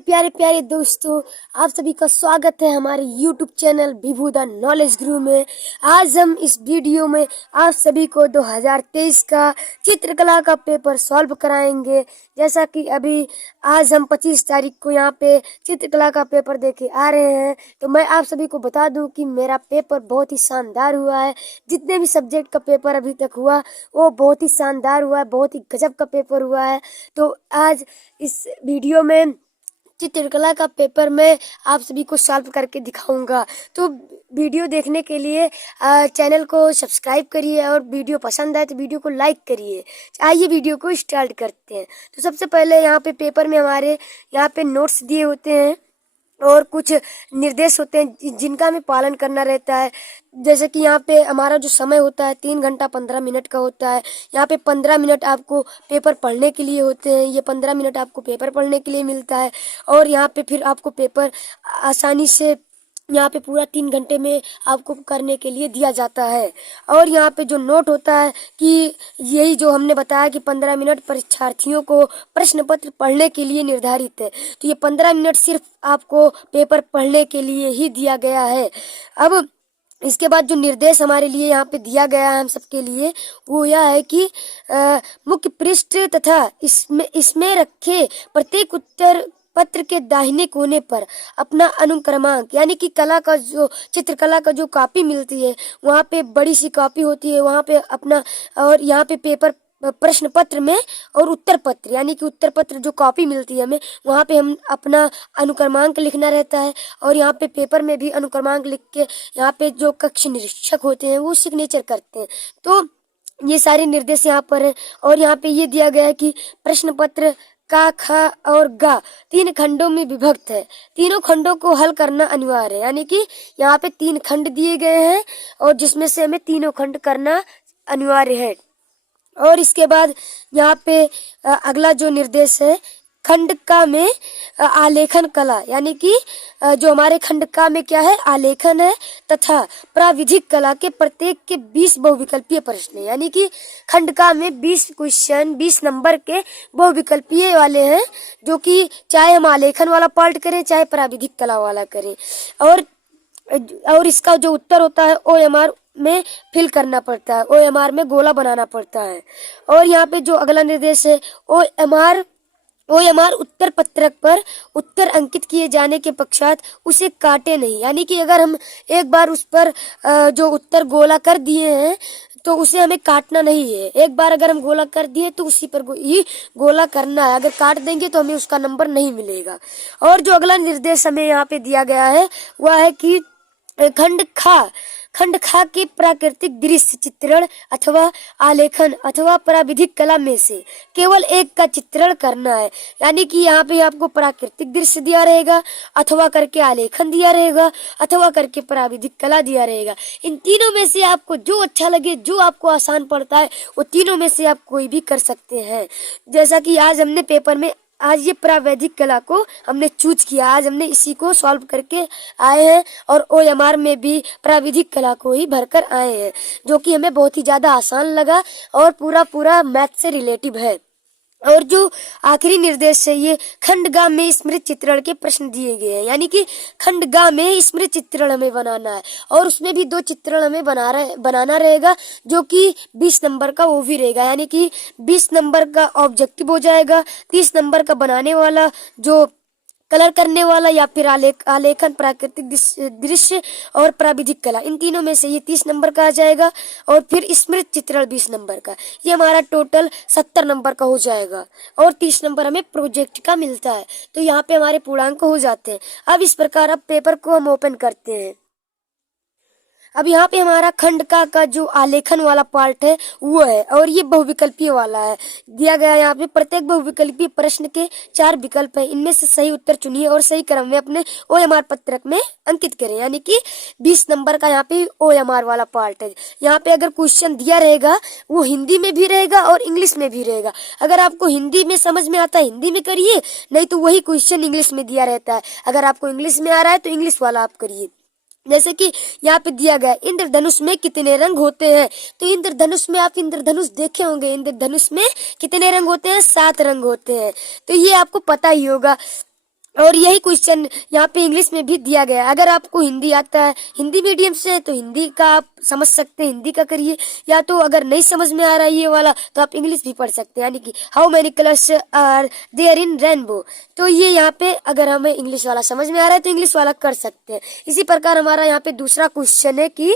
प्यारे प्यारे दोस्तों, आप सभी का स्वागत है हमारे YouTube channel Vibhu the knowledge गुरु में। आज हम इस वीडियो में आप सभी को 2023 का चित्रकला का पेपर सॉल्व कराएंगे। जैसा कि अभी आज हम 25 तारीख को यहाँ पे चित्रकला का पेपर देके आ रहे हैं, तो मैं आप सभी को बता दूं कि मेरा पेपर बहुत ही शानदार हुआ है। जितने भी सब्जेक्ट का पेपर अभी तक हुआ वो बहुत ही शानदार हुआ है, बहुत ही गजब का पेपर हुआ है। तो आज इस वीडियो में चित्रकला का पेपर मैं आप सभी को सॉल्व करके दिखाऊंगा। तो वीडियो देखने के लिए चैनल को सब्सक्राइब करिए और वीडियो पसंद आए तो वीडियो को लाइक करिए। आइए वीडियो को स्टार्ट करते हैं। तो सबसे पहले यहाँ पे पेपर में हमारे यहाँ पे नोट्स दिए होते हैं और कुछ निर्देश होते हैं जिनका हमें पालन करना रहता है। जैसे कि यहाँ पे हमारा जो समय होता है 3 घंटा 15 मिनट का होता है। यहाँ पे 15 मिनट आपको पेपर पढ़ने के लिए होते हैं, ये 15 मिनट आपको पेपर पढ़ने के लिए मिलता है। और यहाँ पे फिर आपको पेपर आसानी से यहाँ पे पूरा 3 घंटे में आपको करने के लिए दिया जाता है। और यहाँ पे जो नोट होता है कि यही जो हमने बताया कि 15 मिनट परीक्षार्थियों को प्रश्न पत्र पढ़ने के लिए निर्धारित है, तो ये 15 मिनट सिर्फ आपको पेपर पढ़ने के लिए ही दिया गया है। अब इसके बाद जो निर्देश हमारे लिए यहाँ पे दिया गया है हम सबके लिए, वो यह है कि मुख्य पृष्ठ तथा इसमें रखे प्रत्येक उत्तर पत्र के दाहिने कोने पर अपना अनुक्रमांक, यानी कि कला का जो चित्रकला का जो कॉपी मिलती है वहाँ पे बड़ी सी कॉपी होती है, वहाँ पे अपना, और यहाँ पे पेपर प्रश्न पत्र में और उत्तर पत्र, यानी कि उत्तर पत्र जो कॉपी मिलती है हमें, वहाँ पे हम अपना अनुक्रमांक लिखना रहता है। और यहाँ पे पेपर में भी अनुक्रमांक लिख के यहाँ पे जो कक्ष निरीक्षक होते हैं वो सिग्नेचर करते हैं। तो ये सारे निर्देश यहाँ पर है। और यहाँ पे ये दिया गया है कि प्रश्न पत्र का, ख और ग 3 खंडों में विभक्त है। तीनों खंडों को हल करना अनिवार्य है, यानी कि यहाँ पे 3 खंड दिए गए हैं और जिसमें से हमें तीनों खंड करना अनिवार्य है। और इसके बाद यहाँ पे अगला जो निर्देश है, खंड का में आलेखन कला, यानी कि जो हमारे खंड का में क्या है, आलेखन है तथा प्राविधिक कला के प्रत्येक के 20 बहुविकल्पीय प्रश्न है। यानी कि खंड का में 20 क्वेश्चन 20 नंबर के बहुविकल्पीय वाले हैं, जो कि चाहे हम आलेखन वाला पार्ट करें चाहे प्राविधिक कला वाला करें। और इसका जो उत्तर होता है OMR में फिल करना पड़ता है, OMR में गोला बनाना पड़ता है। और यहाँ पे जो अगला निर्देश है, OMR उत्तर पत्रक पर उत्तर अंकित किए जाने के पश्चात उसे काटे नहीं, यानी कि अगर हम एक बार उस पर जो उत्तर गोला कर दिए हैं तो उसे हमें काटना नहीं है। एक बार अगर हम गोला कर दिए तो उसी पर ही गोला करना है, अगर काट देंगे तो हमें उसका नंबर नहीं मिलेगा। और जो अगला निर्देश हमें यहाँ पे दिया गया है वह है कि खंड खा के प्राकृतिक दृश्य चित्रण अथवा आलेखन अथवा प्राविधिक कला में से केवल एक का चित्रण करना है। यानी कि यहाँ पे आपको प्राकृतिक दृश्य दिया रहेगा, अथवा करके आलेखन दिया रहेगा, अथवा करके प्राविधिक कला दिया रहेगा। इन तीनों में से आपको जो अच्छा लगे, जो आपको आसान पड़ता है, वो तीनों में से आप कोई भी कर सकते हैं। जैसा कि आज हमने पेपर में आज ये प्रावैधिक कला को हमने चूज किया, आज हमने इसी को सॉल्व करके आए हैं और OMR में भी प्राविधिक कला को ही भरकर आए हैं, जो कि हमें बहुत ही ज्यादा आसान लगा और पूरा मैथ से रिलेटिव है। और जो आखिरी निर्देश है, ये खंडगा में स्मृत चित्रण के प्रश्न दिए गए हैं, यानी कि खंडगा में स्मृत चित्रण हमें बनाना है और उसमें भी 2 चित्रण हमें बनाना रहेगा, जो कि 20 नंबर का वो भी रहेगा। यानी कि 20 नंबर का ऑब्जेक्टिव हो जाएगा, 30 नंबर का बनाने वाला, जो कलर करने वाला, या फिर आलेखन, प्राकृतिक दृश्य और प्राविधिक कला, इन तीनों में से ये 30 नंबर का आ जाएगा। और फिर स्मृत चित्रण 20 नंबर का, ये हमारा टोटल 70 नंबर का हो जाएगा। और 30 नंबर हमें प्रोजेक्ट का मिलता है, तो यहाँ पे हमारे पूर्णांक हो जाते हैं। अब इस प्रकार अब पेपर को हम ओपन करते हैं। अब यहाँ पे हमारा खंड का जो आलेखन वाला पार्ट है वो है, और ये बहुविकल्पीय वाला है। दिया गया यहाँ पे प्रत्येक बहुविकल्पीय प्रश्न के 4 विकल्प है, इनमें से सही उत्तर चुनिए और सही क्रम में अपने OMR पत्रक में अंकित करें। यानी कि 20 नंबर का यहाँ पे OMR वाला पार्ट है। यहाँ पे अगर क्वेश्चन दिया रहेगा वो हिंदी में भी रहेगा और इंग्लिश में भी रहेगा। अगर आपको हिंदी में समझ में आता है हिंदी में करिए, नहीं तो वही क्वेश्चन इंग्लिश में दिया रहता है। अगर आपको इंग्लिश में आ रहा है तो इंग्लिश वाला आप करिए। जैसे कि यहाँ पे दिया गया इंद्रधनुष में कितने रंग होते हैं, तो इंद्रधनुष में आप इंद्रधनुष देखे होंगे, इंद्रधनुष में कितने रंग होते हैं, 7 रंग होते हैं, तो ये आपको पता ही होगा। और यही क्वेश्चन यहाँ पे इंग्लिश में भी दिया गया है। अगर आपको हिंदी आता है, हिंदी मीडियम से है, तो हिंदी का आप समझ सकते हैं, हिंदी का करिए, या तो अगर नहीं समझ में आ रहा है ये वाला तो आप इंग्लिश भी पढ़ सकते हैं। यानी कि how many colours are there in rainbow, तो ये यहाँ पे अगर हमें इंग्लिश वाला समझ में आ रहा है तो इंग्लिश वाला कर सकते हैं। इसी प्रकार हमारा यहाँ पे दूसरा क्वेश्चन है कि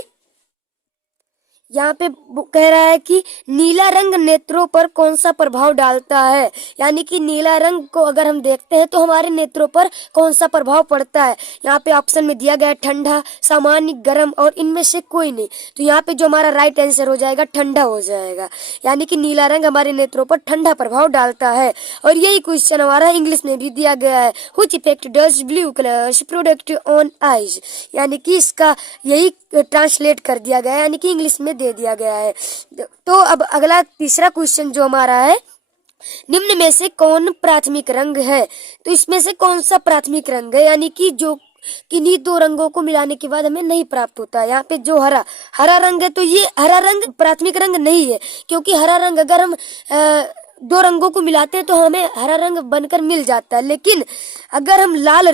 यहाँ पे कह रहा है कि नीला रंग नेत्रों पर कौन सा प्रभाव डालता है। यानी कि नीला रंग को अगर हम देखते हैं तो हमारे नेत्रों पर कौन सा प्रभाव पड़ता है। यहाँ पे ऑप्शन में दिया गया है ठंडा, सामान्य, गर्म और इनमें से कोई नहीं। तो यहाँ पे जो हमारा राइट आंसर हो जाएगा ठंडा हो जाएगा। यानी कि नीला रंग हमारे नेत्रों पर ठंडा प्रभाव डालता है। और यही क्वेश्चन हमारा इंग्लिश में भी दिया गया है, which effect does blue colours product on eyes. यानी कि इसका यही ट्रांसलेट कर दिया गया है, यानी कि इंग्लिश में दे दिया गया है। तो अब अगला तीसरा क्वेश्चन जो हमारा है, निम्न में से कौन प्राथमिक रंग है। तो इसमें से कौन सा प्राथमिक रंग है, यानी कि जो किन्हीं दो रंगों को मिलाने के बाद हमें नहीं प्राप्त होता है। यहाँ पे जो हरा रंग है, तो ये हरा रंग प्राथमिक रंग नहीं है, क्योंकि हरा रंग अगर हम दो रंगों को मिलाते हैं तो हमें हरा रंग बनकर मिल जाता है। लेकिन अगर हम लाल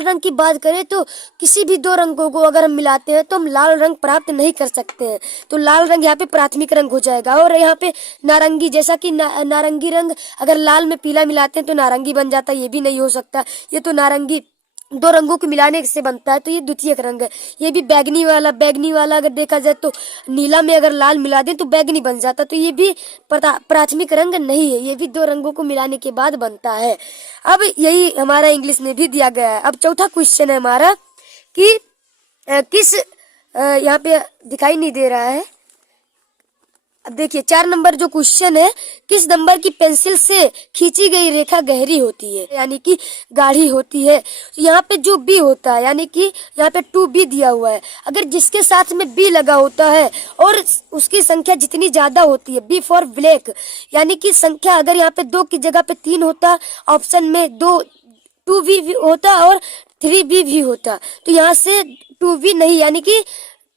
रंग की बात करें तो किसी भी दो रंगों को अगर हम मिलाते हैं तो हम लाल रंग प्राप्त नहीं कर सकते हैं। तो लाल रंग यहाँ पे प्राथमिक रंग हो जाएगा। और यहाँ पे नारंगी, जैसा कि नारंगी रंग अगर लाल में पीला मिलाते हैं तो नारंगी बन जाता है, ये भी नहीं हो सकता। ये तो नारंगी दो रंगों को मिलाने से बनता है, तो ये द्वितीयक रंग है। ये भी बैगनी वाला अगर देखा जाए तो नीला में अगर लाल मिला दें तो बैगनी बन जाता, तो ये भी प्राथमिक रंग नहीं है, ये भी दो रंगों को मिलाने के बाद बनता है। अब यही हमारा इंग्लिश में भी दिया गया है। अब चौथा क्वेश्चन है हमारा कि किस यहाँ पे दिखाई नहीं दे रहा है। अब देखिए 4 नंबर जो क्वेश्चन है, किस नंबर की पेंसिल से खींची गई रेखा गहरी होती है, यानी कि गाढ़ी होती है। तो यहाँ पे जो बी होता है, यानी कि यहाँ पे 2B दिया हुआ है, अगर जिसके साथ में बी लगा होता है और उसकी संख्या जितनी ज्यादा होती है, बी फॉर ब्लैक, यानी कि संख्या अगर यहाँ पे 2 की जगह पे 3 होता, ऑप्शन में 2B भी होता और 3B भी होता, तो यहाँ से 2B नहीं, यानी कि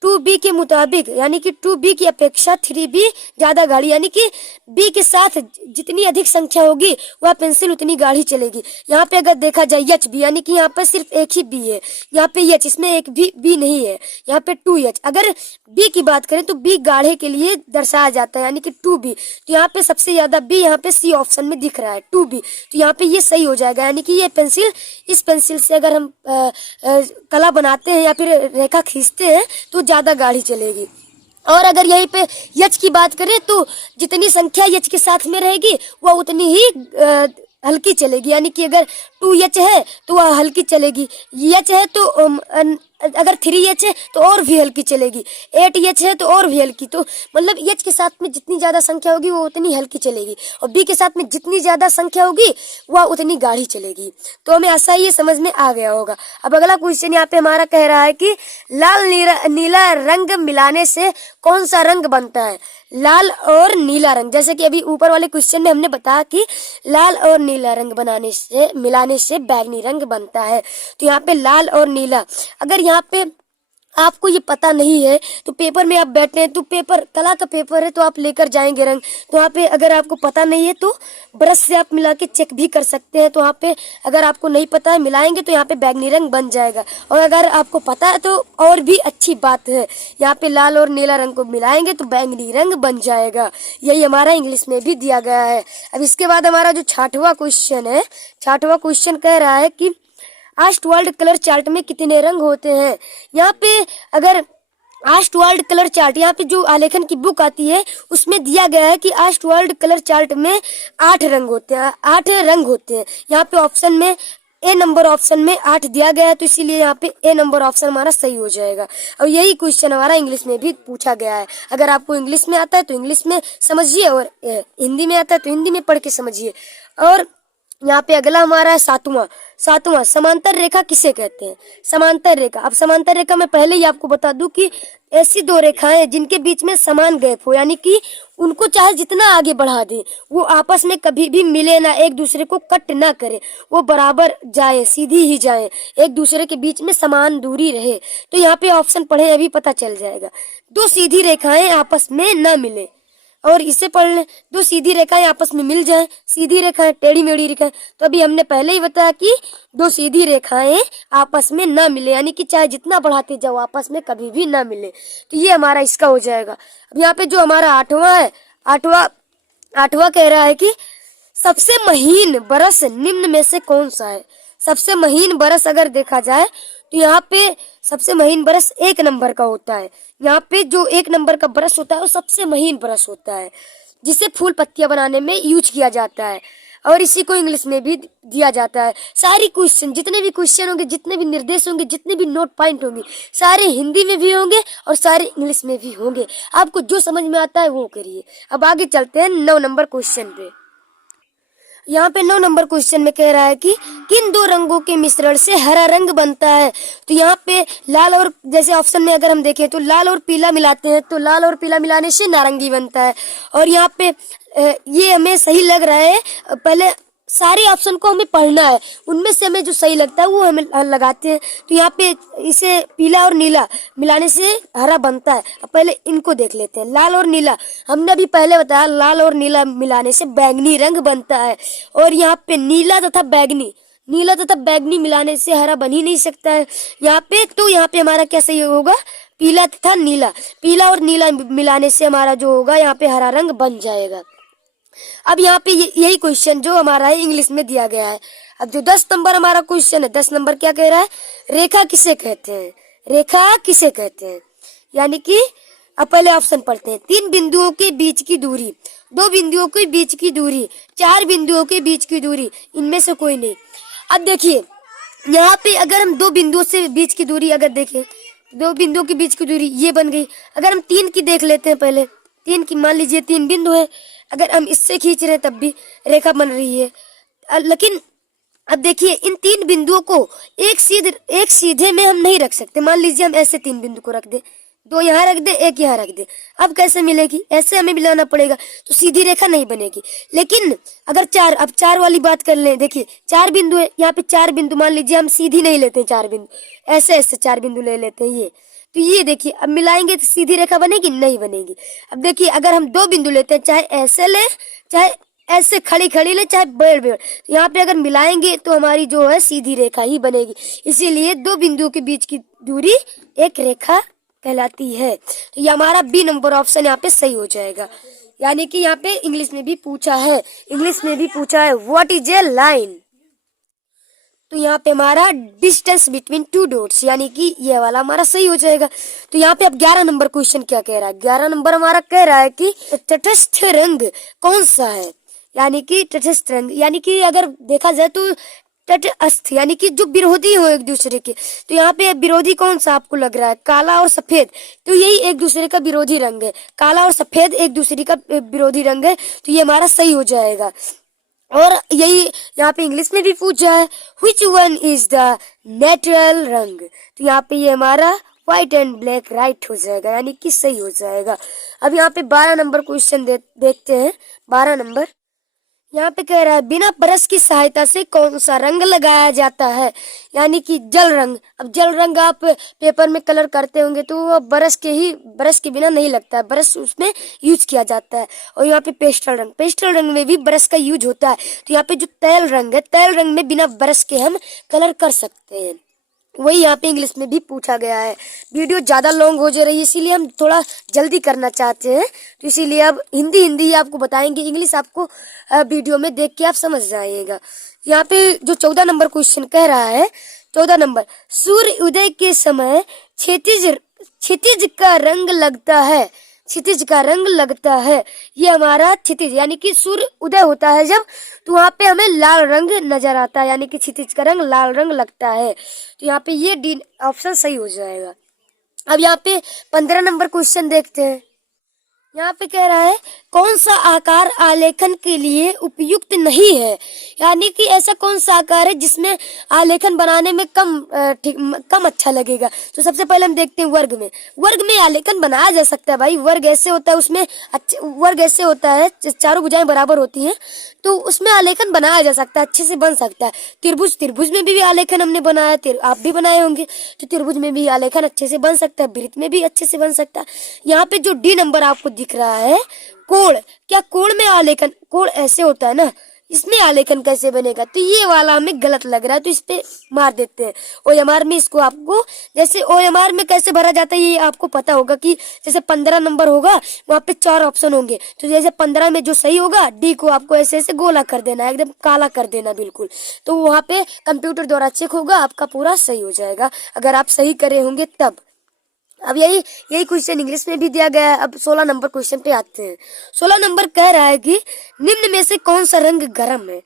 2B के मुताबिक, यानी कि 2B की अपेक्षा 3B ज्यादा गाढ़ी, यानी कि B के साथ जितनी अधिक संख्या होगी वह पेंसिल उतनी गाढ़ी चलेगी। यहाँ पे अगर देखा जाए HB, यानी कि यहाँ पे सिर्फ एक ही B है, यहाँ पे H, इसमें एक भी B नहीं है, यहाँ पे 2H। अगर B की बात करें तो B गाढ़े के लिए दर्शाया जाता है, यानी कि 2B। तो यहाँ पे सबसे ज्यादा B यहाँ पे C ऑप्शन में दिख रहा है 2B, तो यहाँ पे ये सही हो जाएगा। यानी कि ये पेंसिल, इस पेंसिल से अगर हम कला बनाते हैं या फिर रेखा खींचते हैं तो ज्यादा गाढ़ी चलेगी। और अगर यहीं पे यच की बात करें तो जितनी संख्या यच के साथ में रहेगी वह उतनी ही हल्की चलेगी, यानी कि अगर 2H है तो वह हल्की चलेगी, H है तो अगर 3H है तो और भी हल्की चलेगी, 8H है तो और भी हल्की। तो मतलब H के साथ में जितनी ज्यादा संख्या होगी वो उतनी हल्की चलेगी, और B के साथ में जितनी ज्यादा संख्या होगी वह उतनी गाढ़ी चलेगी। तो हमें ऐसा ही समझ में आ गया होगा। अब अगला क्वेश्चन यहाँ पे हमारा कह रहा है कि लाल नीला रंग मिलाने से कौन सा रंग बनता है। लाल और नीला रंग, जैसे कि अभी ऊपर वाले क्वेश्चन में हमने बताया कि लाल और नीला रंग मिलाने से बैगनी रंग बनता है। तो यहाँ पे लाल और नीला, अगर यहाँ पे आपको ये पता नहीं है तो पेपर में आप बैठे हैं तो पेपर कला का पेपर है तो आप लेकर जाएंगे रंग, तो वहाँ पे अगर आपको पता नहीं है तो ब्रश से आप मिला के चेक भी कर सकते हैं। तो वहाँ पे अगर आपको नहीं पता है मिलाएंगे तो यहाँ पे बैगनी रंग बन जाएगा, और अगर आपको पता है तो और भी अच्छी बात है, यहाँ पे लाल और नीला रंग को मिलाएंगे तो बैगनी रंग बन जाएगा। यही हमारा इंग्लिश में भी दिया गया है। अब इसके बाद हमारा जो 6वां क्वेश्चन है, 6वां क्वेश्चन कह रहा है कि ऑस्टवाल्ड कलर चार्ट में कितने रंग होते हैं। यहाँ पे अगर ऑस्टवाल्ड कलर चार्ट, यहाँ पे जो आलेखन की बुक आती है उसमें दिया गया है कि ऑस्टवाल्ड कलर चार्ट में 8 रंग होते हैं, 8 रंग होते हैं। यहाँ पे ऑप्शन में A नंबर ऑप्शन में 8 दिया गया है, तो इसीलिए यहाँ पे A नंबर ऑप्शन हमारा सही हो जाएगा। और यही क्वेश्चन हमारा इंग्लिश में भी पूछा गया है। अगर आपको इंग्लिश में आता है तो इंग्लिश में समझिए, और हिंदी में आता है तो हिंदी में पढ़ के समझिए। और यहाँ पे अगला हमारा है 7वां समांतर रेखा किसे कहते हैं। समांतर रेखा, अब समांतर रेखा में पहले ही आपको बता दूं कि ऐसी दो रेखाएं जिनके बीच में समान गैप हो, यानी कि उनको चाहे जितना आगे बढ़ा दे वो आपस में कभी भी मिले ना, एक दूसरे को कट ना करे, वो बराबर जाए, सीधी ही जाए, एक दूसरे के बीच में समान दूरी रहे। तो यहाँ पे ऑप्शन पढ़े अभी पता चल जाएगा। 2 सीधी रेखाएं आपस में ना मिले, और इसे पढ़ लें, दो सीधी रेखाएं आपस में मिल जाएं, सीधी रेखाएं टेढ़ी मेढ़ी रेखाएं। तो अभी हमने पहले ही बताया कि दो सीधी रेखाएं आपस में ना मिले, यानी कि चाहे जितना बढ़ाते जाओ आपस में कभी भी ना मिले। तो ये हमारा इसका हो जाएगा। अब यहाँ पे जो हमारा आठवां है, आठवां कह रहा है कि सबसे महीन बरस निम्न में से कौन सा है। सबसे महीन बरस अगर देखा जाए तो यहाँ पे सबसे महीन बरस 1 नंबर का होता है। यहाँ पे जो 1 नंबर का बरस होता है वो सबसे महीन बरस होता है, जिसे फूल पत्तियां बनाने में यूज किया जाता है, और इसी को इंग्लिश में भी दिया जाता है। सारी क्वेश्चन, जितने भी क्वेश्चन होंगे, जितने भी निर्देश होंगे, जितने भी नोट पॉइंट होंगे, सारे हिंदी में भी होंगे और सारे इंग्लिश में भी होंगे। आपको जो समझ में आता है वो करिए। अब आगे चलते हैं 9 नंबर क्वेश्चन पे। यहाँ पे 9 नंबर क्वेश्चन में कह रहा है कि किन दो रंगों के मिश्रण से हरा रंग बनता है। तो यहाँ पे लाल और, जैसे ऑप्शन में अगर हम देखें तो लाल और पीला मिलाते हैं तो लाल और पीला मिलाने से नारंगी बनता है। और यहाँ पे ये हमें सही लग रहा है। पहले सारे ऑप्शन को हमें पढ़ना है, उनमें से हमें जो सही लगता है वो हमें लगाते हैं। तो यहाँ पे इसे पीला और नीला मिलाने से हरा बनता है। अब पहले इनको देख लेते हैं। लाल और नीला हमने अभी पहले बताया, लाल और नीला मिलाने से बैंगनी रंग बनता है। और यहाँ पे नीला तथा बैगनी मिलाने से हरा बन ही नहीं सकता है यहाँ पे। तो यहाँ पे हमारा क्या सही होगा, पीला तथा नीला। पीला और नीला मिलाने से हमारा जो होगा यहाँ पे हरा रंग बन जाएगा। अब यहाँ पे यही क्वेश्चन जो हमारा है इंग्लिश में दिया गया है। अब जो 10 नंबर हमारा क्वेश्चन है, 10 नंबर क्या कह रहा है, रेखा किसे कहते हैं, रेखा किसे कहते हैं। यानी कि अब पहले ऑप्शन पढ़ते हैं। 3 बिंदुओं के बीच की दूरी, 2 बिंदुओं के बीच की दूरी, 4 बिंदुओं के बीच की दूरी, इनमें से कोई नहीं। अब देखिए यहाँ पे अगर हम 2 बिंदुओं से बीच की दूरी अगर देखें, 2 बिंदुओं के बीच की दूरी ये बन गई। अगर हम 3 की देख लेते हैं, पहले 3 की, मान लीजिए 3 बिंदु है, अगर हम इससे खींच रहे हैं तब भी रेखा बन रही है। लेकिन अब देखिए इन 3 बिंदुओं को एक सीधे में हम नहीं रख सकते। मान लीजिए हम ऐसे 3 बिंदु को रख दे, 2 यहाँ रख दे, 1 यहाँ रख दे, अब कैसे मिलेगी, ऐसे हमें मिलाना पड़ेगा, तो सीधी रेखा नहीं बनेगी। लेकिन अगर 4, अब 4 वाली बात कर लें, देखिए 4 बिंदु है, यहाँ पे 4 बिंदु, मान लीजिए हम सीधी नहीं लेते 4 बिंदु, ऐसे ऐसे 4 बिंदु ले लेते हैं ये, तो ये देखिए अब मिलाएंगे तो सीधी रेखा बनेगी, नहीं बनेगी। अब देखिए अगर हम 2 बिंदु लेते हैं, चाहे ऐसे ले, चाहे ऐसे खड़ी खड़ी ले, चाहे बेड़ बेड़, तो यहाँ पे अगर मिलाएंगे तो हमारी जो है सीधी रेखा ही बनेगी। इसीलिए 2 बिंदुओं के बीच की दूरी एक रेखा कहलाती है। तो ये हमारा बी नंबर ऑप्शन यहाँ पे सही हो जाएगा। यानी कि यहाँ पे इंग्लिश में भी पूछा है, व्हाट इज ए लाइन। तो यहाँ पे हमारा डिस्टेंस बिटवीन 2 डॉट्स, यानी कि ये वाला हमारा सही हो जाएगा। तो यहाँ पे अब 11 नंबर क्वेश्चन क्या कह रहा है, 11 नंबर हमारा कह रहा है कि तटस्थ रंग कौन सा है। यानी कि तटस्थ रंग, यानी कि अगर देखा जाए तो तटस्थ यानी कि जो विरोधी हो एक दूसरे के। तो यहाँ पे विरोधी कौन सा आपको लग रहा है, काला और सफेद, तो यही एक दूसरे का विरोधी रंग है। काला और सफेद एक दूसरे का विरोधी रंग है, तो ये हमारा सही हो जाएगा। और यही यहाँ पे इंग्लिश में भी पूछा है, which one is the natural रंग। तो यहाँ पे ये हमारा व्हाइट एंड ब्लैक राइट हो जाएगा, यानी कि सही हो जाएगा। अब यहाँ पे 12 नंबर क्वेश्चन देखते हैं। 12 नंबर यहाँ पे कह रहा है बिना ब्रश की सहायता से कौन सा रंग लगाया जाता है। यानी कि जल रंग। अब जल रंग आप पेपर में कलर करते होंगे तो वो ब्रश के बिना नहीं लगता है, ब्रश उसमें यूज किया जाता है। और यहाँ पे पेस्टल रंग में भी ब्रश का यूज होता है। तो यहाँ पे जो तैल रंग है, तैल रंग में बिना ब्रश के हम कलर कर सकते हैं। वही यहाँ पे इंग्लिश में भी पूछा गया है। वीडियो ज़्यादा लॉन्ग हो जा रही है, इसीलिए हम थोड़ा जल्दी करना चाहते हैं। तो इसीलिए अब हिंदी आपको बताएंगे, इंग्लिश आपको वीडियो में देख के आप समझ जाइएगा। यहाँ पे जो 14 नंबर क्वेश्चन कह रहा है, 14 नंबर, सूर्य उदय के समय क्षितिज का रंग लगता है। क्षितिज का रंग लगता है, ये हमारा क्षितिज, यानी कि सूर्य उदय होता है जब, तो वहाँ पे हमें लाल रंग नजर आता है, यानी कि क्षितिज का रंग लाल रंग लगता है। तो यहाँ पे ये डी ऑप्शन सही हो जाएगा। अब यहाँ पे 15 नंबर क्वेश्चन देखते हैं। यहाँ पे कह रहा है कौन सा आकार आलेखन के लिए उपयुक्त नहीं है। यानी कि ऐसा कौन सा आकार है जिसमें आलेखन बनाने में कम अच्छा लगेगा। तो सबसे पहले हम देखते हैं वर्ग में आलेखन बनाया जा सकता है भाई। वर्ग ऐसे होता है, उसमें वर्ग ऐसे होता है, चारों भुजाएं बराबर होती हैं, तो उसमें आलेखन बनाया जा सकता है, अच्छे से बन सकता है। त्रिभुज में भी आलेखन हमने बनाया, आप भी बनाए होंगे, तो त्रिभुज में भी आलेखन अच्छे से बन सकता है, वृत्त में भी अच्छे से बन सकता है। यहाँ पे जो डी नंबर आपको दिख रहा है कोण, क्या कोण में आलेखन, कोण ऐसे होता है ना, इसमें आलेखन कैसे बनेगा, तो ये वाला हमें गलत लग रहा है, तो इस पे मार देते हैं। OMR में इसको आपको, जैसे OMR में कैसे भरा जाता है ये आपको पता होगा कि जैसे 15 नंबर होगा, वहाँ पे 4 ऑप्शन होंगे, तो जैसे 15 में जो सही होगा डी को आपको ऐसे ऐसे गोला कर देना है, एकदम काला कर देना बिल्कुल, तो वहाँ पे कंप्यूटर द्वारा चेक होगा, आपका पूरा सही हो जाएगा अगर आप सही करे होंगे तब। अब यही क्वेश्चन इंग्लिश में भी दिया गया है। अब 16 नंबर क्वेश्चन पे आते हैं। 16 नंबर कह रहा है कि निम्न में से कौन सा रंग गर्म है,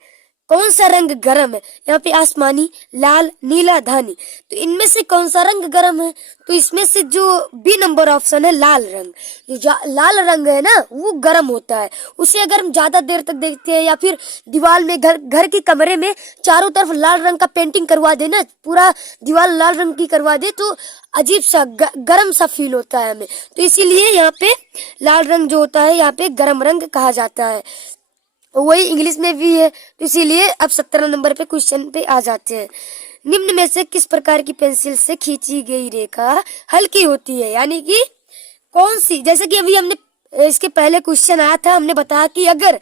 कौन सा रंग गर्म है, यहाँ पे आसमानी, लाल, नीला, धानी, तो इनमें से कौन सा रंग गर्म है, तो इसमें से जो बी नंबर ऑप्शन है लाल रंग, जो लाल रंग है ना वो गर्म होता है, उसे अगर हम ज्यादा देर तक देखते हैं या फिर दीवार में घर के कमरे में चारों तरफ लाल रंग का पेंटिंग करवा दे ना, पूरा दीवार लाल रंग की करवा दे, तो अजीब सा गर्म सा फील होता है हमें, तो इसीलिए यहाँ पे लाल रंग जो होता है यहाँ पे गर्म रंग कहा जाता है, वही इंग्लिश में भी है, तो इसीलिए अब 17 नंबर पे क्वेश्चन पे आ जाते हैं। निम्न में से किस प्रकार की पेंसिल से खींची गई रेखा हल्की होती है, यानी कि कौन सी, जैसे कि अभी हमने इसके पहले क्वेश्चन आया था, हमने बताया कि अगर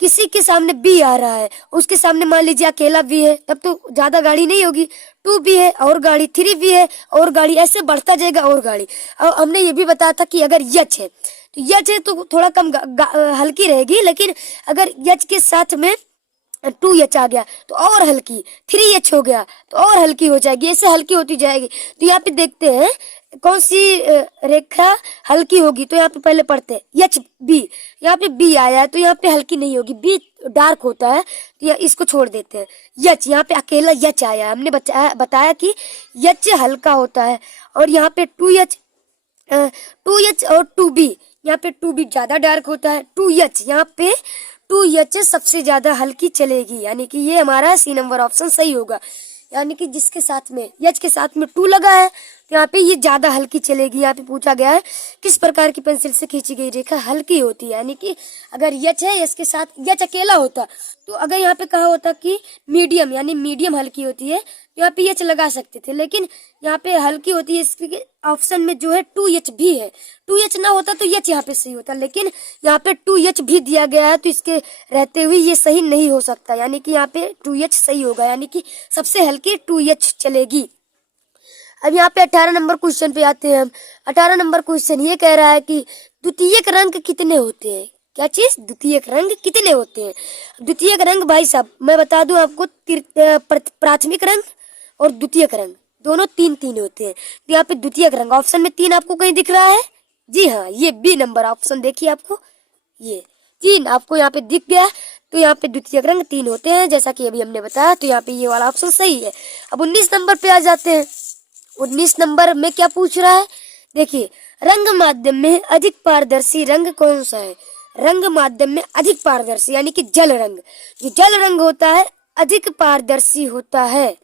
किसी के सामने बी आ रहा है, उसके सामने मान लीजिए अकेला बी है, तब तो ज्यादा गाड़ी नहीं होगी, 2B है और गाड़ी, 3B है और गाड़ी, ऐसे बढ़ता जाएगा और गाड़ी। और हमने ये भी बताया था कि अगर यच है तो यच है तो थोड़ा कम हल्की रहेगी, लेकिन अगर यच के साथ में 2H आ गया तो और हल्की, 3H हो गया तो और हल्की हो जाएगी, ऐसे हल्की होती जाएगी। तो यहाँ पे देखते हैं कौन सी रेखा हल्की होगी, तो यहाँ पे पहले पढ़ते हैं HB, यहाँ पे B आया है तो यहाँ पे हल्की नहीं होगी, B डार्क होता है, तो इसको छोड़ देते हैं। यच, यहाँ पे अकेला यच आया है, हमने बताया कि यच हल्का होता है, और यहाँ पे 2H और 2B, यहाँ पे 2B ज्यादा डार्क होता है, 2H यहाँ पे 2H सबसे ज्यादा हल्की चलेगी, यानी कि ये हमारा C नंबर ऑप्शन सही होगा, यानी कि जिसके साथ में H के साथ में 2 लगा है तो यहाँ पे ये ज्यादा हल्की चलेगी। यहाँ पे पूछा गया है किस प्रकार की पेंसिल से खींची गई रेखा हल्की होती है, यानी कि अगर H है इसके साथ H अकेला होता, तो अगर यहाँ पे कहा होता कि मीडियम, यानी मीडियम हल्की होती है, तो यहाँ पे H लगा सकते थे, लेकिन यहाँ पे हल्की होती है इसके ऑप्शन में जो है 2H भी है, 2H ना होता तो H यहाँ पे सही होता, लेकिन यहाँ पे 2H भी दिया गया है, तो इसके रहते हुए ये सही नहीं हो सकता, यानी कि यहाँ पे 2H सही होगा, यानी कि सबसे हल्की 2H चलेगी। अब यहाँ पे 18 नंबर क्वेश्चन पे आते हैं हम। 18 नंबर क्वेश्चन ये कह रहा है कि द्वितीयक रंग कितने होते हैं, क्या चीज, द्वितीयक रंग कितने होते हैं। द्वितीयक रंग भाई साहब मैं बता दूं आपको, प्राथमिक रंग और द्वितीयक रंग दोनों 3 होते हैं, तो यहाँ पे द्वितीयक रंग ऑप्शन में 3 आपको कहीं दिख रहा है, जी हाँ ये बी नंबर ऑप्शन देखिए, आपको ये 3 आपको यहाँ पे दिख गया, तो यहाँ पे द्वितीयक रंग 3 होते हैं, जैसा कि अभी हमने बताया, तो यहाँ पे ये वाला ऑप्शन सही है। अब 19 नंबर पे आ जाते हैं। 19 नंबर में क्या पूछ रहा है, देखिए रंग माध्यम में अधिक पारदर्शी रंग कौन सा है, रंग माध्यम में अधिक पारदर्शी, यानी कि जल रंग, जो जल रंग होता है अधिक पारदर्शी होता है,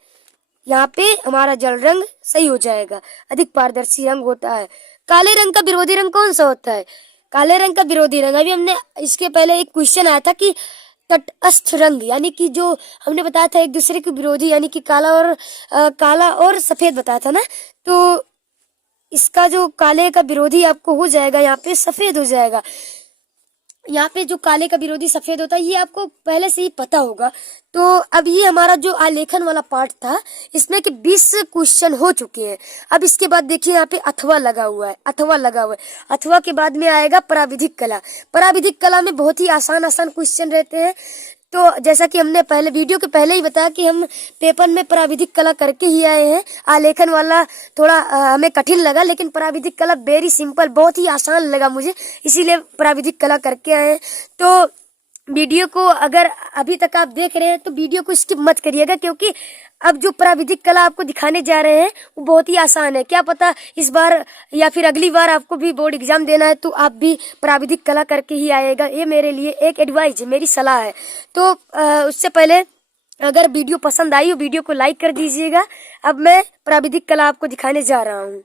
यहाँ पे हमारा जल रंग सही हो जाएगा, अधिक पारदर्शी रंग होता है। काले रंग का विरोधी रंग कौन सा होता है, काले रंग का विरोधी रंग, अभी हमने इसके पहले एक क्वेश्चन आया था कि तटस्थ रंग, यानी कि जो हमने बताया था एक दूसरे के विरोधी, यानी कि काला और सफेद बताया था ना, तो इसका जो काले का विरोधी आपको हो जाएगा यहाँ पे सफेद हो जाएगा। यहाँ पे जो काले का विरोधी सफेद होता है ये आपको पहले से ही पता होगा। तो अब ये हमारा जो आलेखन वाला पार्ट था इसमें कि 20 क्वेश्चन हो चुके हैं। अब इसके बाद देखिए यहाँ पे अथवा लगा हुआ है, अथवा के बाद में आएगा प्राविधिक कला। प्राविधिक कला में बहुत ही आसान क्वेश्चन रहते हैं, तो जैसा कि हमने पहले वीडियो के पहले ही बताया कि हम पेपर में प्राविधिक कला करके ही आए हैं। आलेखन वाला थोड़ा हमें कठिन लगा, लेकिन प्राविधिक कला वेरी सिंपल, बहुत ही आसान लगा मुझे, इसीलिए प्राविधिक कला करके आए हैं। तो वीडियो को अगर अभी तक आप देख रहे हैं तो वीडियो को स्किप मत करिएगा, क्योंकि अब जो प्राविधिक कला आपको दिखाने जा रहे हैं वो बहुत ही आसान है। क्या पता इस बार या फिर अगली बार आपको भी बोर्ड एग्जाम देना है तो आप भी प्राविधिक कला करके ही आएगा। ये मेरे लिए एक एडवाइस है, मेरी सलाह है। तो उससे पहले अगर वीडियो पसंद आई हो वीडियो को लाइक कर दीजिएगा। अब मैं प्राविधिक कला आपको दिखाने जा रहा हूँ।